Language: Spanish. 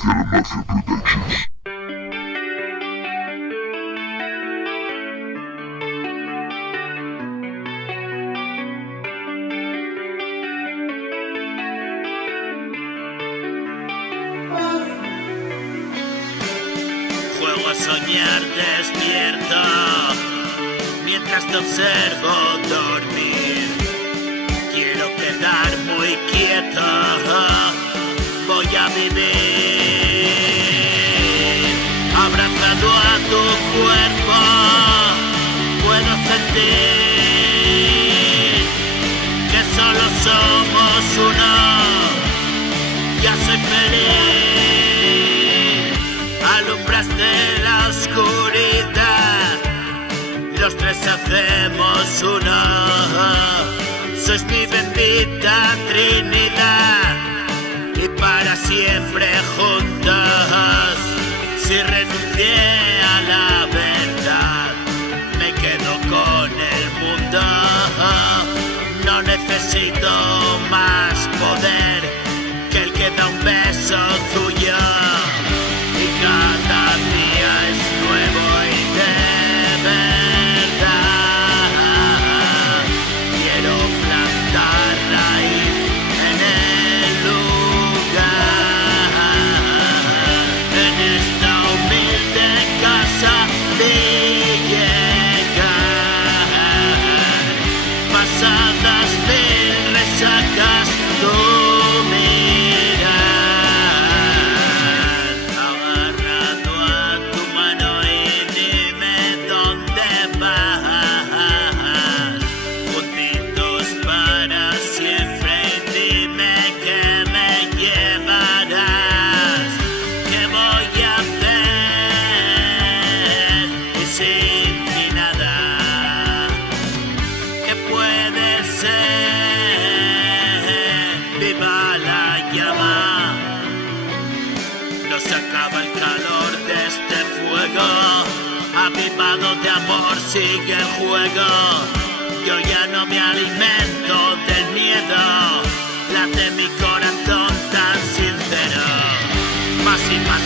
Financial Mafia Productions. Juego a soñar despierto mientras te observo dormir. Quiero quedar muy quieto, voy a vivir. Abrazado a tu cuerpo, puedo sentir que solo somos uno. Ya soy feliz, alumbraste la oscuridad, los tres hacemos uno. Sois mi bendita Trinidad y para siempre juntos. Si renuncié a la verdad, me quedo con el mundo. No necesito más poder que el que da un beso tuyo. Y cada día es nuevo y de verdad. Quiero plantar raíz en el lugar, en esta humilde casa de llegar. Pasadas mil resacas, tú miras, agarrado a tu mano y dime dónde vas. Juntitos para siempre y dime que me llevarás. ¿Qué voy a hacer y sin ti nada? ¿Qué puede ser? Viva la llama. No se acaba el calor de este fuego. Avivado de amor sigue el juego. Yo ya no me alimento del miedo. Late mi corazón tan sincero. Más y más